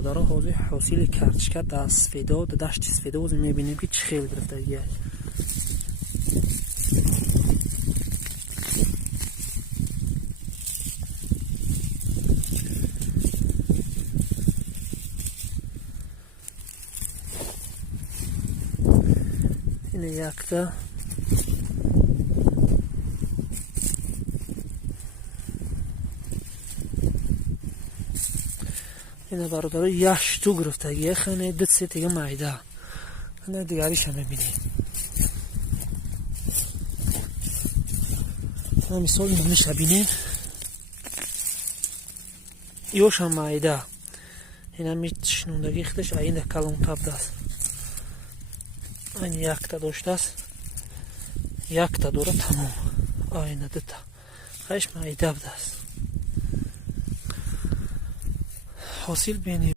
برادرها حاصل کرچکه در سفیداد دشت سفیداد میبینیم که چه خیلی گرفتگی است. این یکتا این برادر یش تو گرفته یه خانه دو سه دیگه مایده نه دیگریش هم میبینید. مثال این میشه بینید یوش هم مایده این هم میشنوندگی خودش این کلون تب دست این یک تا داشته است یک تا دوره تمام آینه دوتا خیش مایده بده است. حاصل بینید